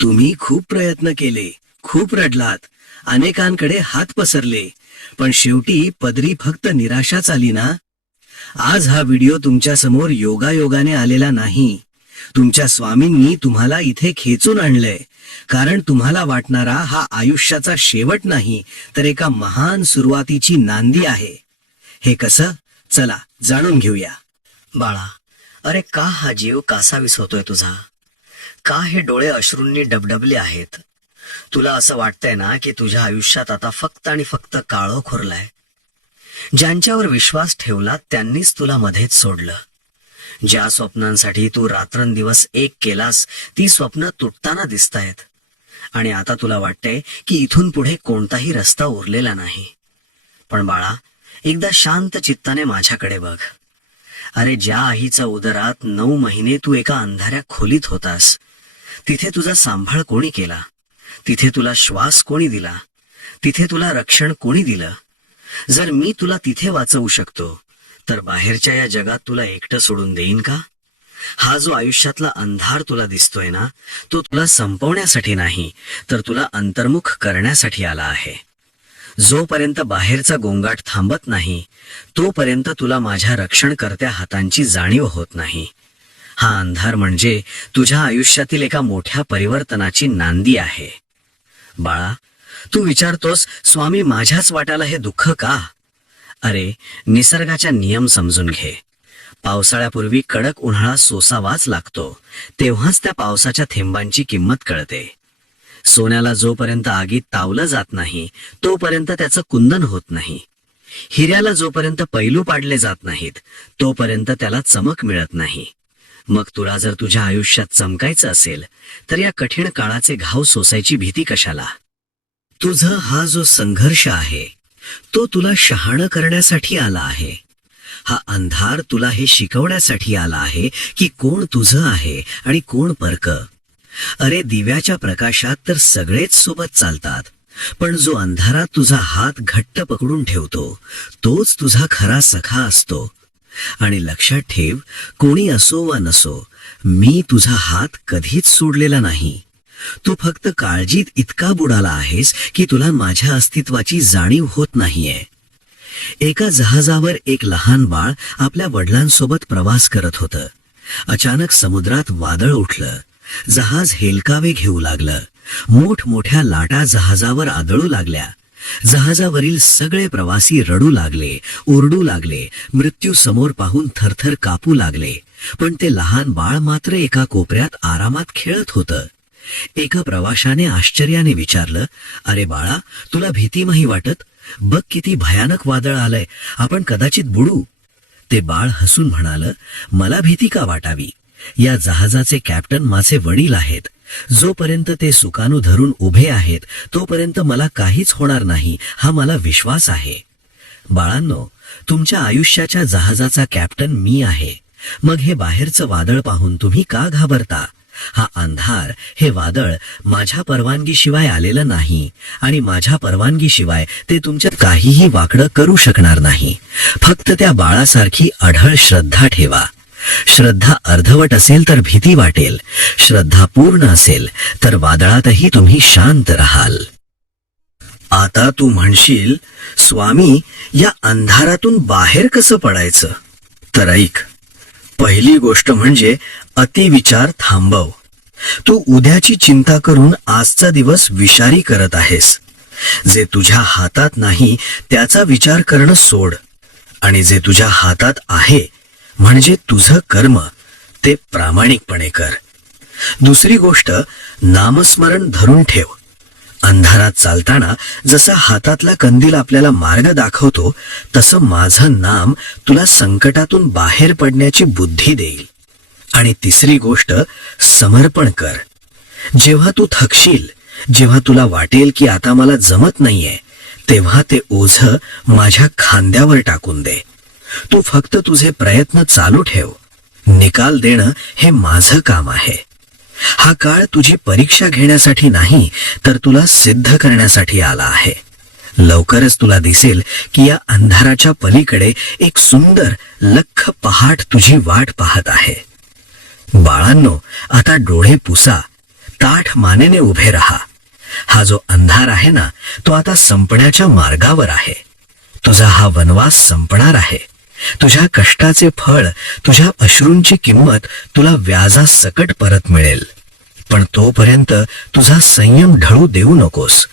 तुम्ही खूप प्रयत्न केले खूप रडलात अनेकांकडे हात पसरले पण शेवटी पदरी फक्त निराशाच आली ना? आज हा व्हिडिओ तुमच्यासमोर योगायोगाने आलेला नाही. तुमच्या स्वामींनी तुम्हाला इथे खेचून आणलंय. कारण तुम्हाला वाटणारा हा आयुष्याचा शेवट नाही तर एका महान सुरुवातीची नांदी आहे. हे कसं? चला जाणून घेऊया. बाळा अरे का हा जीव कासावीस होतोय तुझा? का हे डोळे अश्रूंनी डबडबले आहेत? तुला असं वाटतंय ना की तुझ्या आयुष्यात आता फक्त आणि फक्त काळो खुरलाय? ज्यांच्यावर विश्वास ठेवला त्यांनीच तुला मध्येच सोडलं. ज्या स्वप्नांसाठी तू रात्रंदिवस एक केलास ती स्वप्न तुटताना दिसतायत. आणि आता तुला वाटतंय की इथून पुढे कोणताही रस्ता उरलेला नाही. पण बाळा एकदा शांत चित्ताने माझ्याकडे बघ. अरे ज्या आईच्या उदरात नऊ महिने तू एका अंधाऱ्या खोलीत होतास तिथे तुझा सांभाळ कोणी केला? तिथे तुला श्वास कोणी दिला? तिथे तुला रक्षण कोणी दिलं? जर मी तुला तिथे वाचवू शकतो तर बाहेरच्या या जगात तुला एकटं सोडून देईन का? हा जो आयुष्यातला अंधार तुला दिसतोय ना तो तुला संपवण्यासाठी नाही तर तुला अंतर्मुख करण्यासाठी आला आहे. जोपर्यंत बाहेरचा गोंगाट थांबत नाही तोपर्यंत तुला माझ्या रक्षणकर्त्या हातांची जाणीव होत नाही. हा अंधार म्हणजे तुझ्या आयुष्यातील एका मोठ्या परिवर्तनाची नांदी आहे. बाळा तू विचारतोस स्वामी माझ्याच वाट्याला हे दुःख का? अरे निसर्गाचा नियम समजून घे. पावसाळ्यापूर्वी कडक उन्हाळा सोसावाच लागतो. तेव्हाच त्या पावसाच्या थेंबांची किंमत कळते. सोन्याला जोपर्यंत आगीत तावलं जात नाही तोपर्यंत त्याचं कुंदन होत नाही. हिऱ्याला जोपर्यंत पैलू पाडले जात नाहीत तोपर्यंत त्याला चमक मिळत नाही. मग तुला जर तुझ्या आयुष्यात चमकायचं असेल तर या कठीण काळाचे घाव सोसायची भीती कशाला? तुझं हा जो संघर्ष आहे तो तुला शहाणं करण्यासाठी आला आहे. हा अंधार तुला हे शिकवण्यासाठी आला आहे की कोण तुझं आहे आणि कोण परकं. अरे दिव्याच्या प्रकाशात तर सगळेच सोबत चालतात पण जो अंधारात तुझा हात घट्ट पकडून ठेवतो तोच तुझा खरा सखा असतो. आणि लक्षात ठेव कोणी असो वा नसो मी तुझा हात कधीच सोडलेला नाही. तू फक्त काळजीत इतका बुडाला आहेस की तुला माझ्या अस्तित्वाची जाणीव होत नाहीये. एका जहाजावर एक लहान बाळ आपल्या वडिलांसोबत प्रवास करत होतं. अचानक समुद्रात वादळ उठलं. जहाज हेलकावे घेऊ लागलं. मोठमोठ्या लाटा जहाजावर आदळू लागल्या. जहाजावरील सगळे प्रवासी रडू लागले ओरडू लागले मृत्यू समोर पाहून थरथर कापू लागले. पण ते लहान बाळ मात्र एका कोपऱ्यात आरामात खेळत होतं. एका प्रवाशाने आश्चर्याने विचारलं अरे बाळा तुला भीती नाही वाटत? बघ किती भयानक वादळ आलंय. आपण कदाचित बुडू. ते बाळ हसून म्हणालं मला भीती का वाटावी? या जहाजाचे कॅप्टन माझे वडील आहेत. जोपर्यंत ते सुकानू धरून उभे आहेत तोपर्यंत मला काहीच होणार नाही हा मला विश्वास आहे. बाळांनो तुमच्या आयुष्याच्या जहाजाचा कॅप्टन मी आहे. मग हे बाहेरचं वादळ पाहून तुम्ही का घाबरता? हा अंधार हे वादळ माझ्या परवानगीशिवाय आलेलं नाही आणि माझ्या परवानगीशिवाय ते तुमच्यात काहीही वाकडं करू शकणार नाही. फक्त त्या बाळासारखी अढळ श्रद्धा ठेवा. श्रद्धा अर्धवट असेल तर भीती वाटेल. श्रद्धा पूर्ण असेल तर वादळातही तुम्ही शांत राहाल. आता तू म्हणशील स्वामी या अंधारातून बाहेर कसं पडायचं? तर ऐक. पहिली गोष्ट म्हणजे अतिविचार थांबव. तू उद्याची चिंता करून आजचा दिवस विषारी करत आहेस. जे तुझ्या हातात नाही त्याचा विचार करणं सोड. आणि जे तुझ्या हातात आहे म्हणजे तुझं कर्म ते प्रामाणिकपणे कर. दुसरी गोष्ट नामस्मरण धरून ठेव. अंधारात चालताना जसा हातातला कंदील आपल्याला मार्ग दाखवतो तसं माझं नाम तुला संकटातून बाहेर पडण्याची बुद्धी देईल. आणि तिसरी गोष्ट समर्पण कर. जेव्हा तू थकशील जेव्हा तुला वाटेल की आता मला जमत नाहीये तेव्हा ते ओझ माझ्या खांद्यावर टाकून दे. तू फक्त तुझे प्रयत्न चालू ठेव. निकाल देणं हे माझं काम आहे. हा काळ तुझी परीक्षा घेण्यासाठी नाही तर तुला सिद्ध करण्यासाठी आला आहे. लवकरच तुला दिसेल की या अंधाराच्या पलीकडे एक सुंदर लख पहाट तुझी वाट पाहत आहे. बाळांनो आता डोळे पुसा ताठ मानेने उभे राहा. हा जो अंधार आहे ना तो आता संपण्याच्या मार्गावर आहे. तुझा हा वनवास संपणार आहे. तुझ्या कष्टाचे फळ तुझ्या अश्रूंची किंमत तुला व्याजासकट परत मिळेल. पण तोपर्यंत तुझा संयम ढळू देऊ नकोस.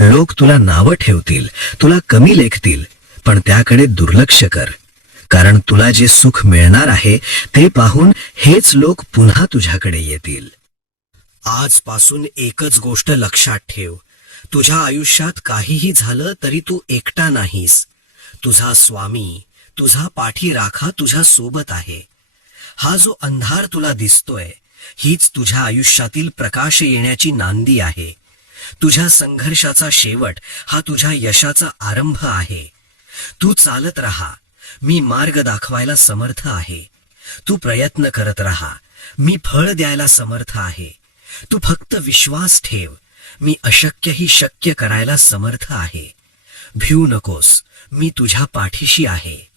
लोक तुला नावं ठेवतील तुला कमी लेखतील पण त्याकडे दुर्लक्ष कर. कारण तुला जे सुख मिळणार आहे ते पाहून हेच लोक पुन्हा तुझ्याकडे येतील. आजपासून एकच गोष्ट लक्षात ठेव. तुझ्या आयुष्यात काहीही झालं तरी तू एकटा नाहीस. तुझा स्वामी तुझा पाठी राखा तुझ्या सोबत आहे. हा जो अंधार तुला दिसतोय हीच तुझ्या आयुष्यातील प्रकाश येण्याची नांदी आहे. तुझ्या संघर्षाचा शेवट हा तुझ्या यशाचा आरंभ आहे. तू चालत राहा. मी मार्ग दाखवायला समर्थ आहे. तू प्रयत्न करत राहा. मी फळ द्यायला समर्थ आहे. तू फक्त विश्वास ठेव. मी अशक्यही शक्य करायला समर्थ आहे. भिऊ नकोस. मी तुझ्या पाठीशी आहे.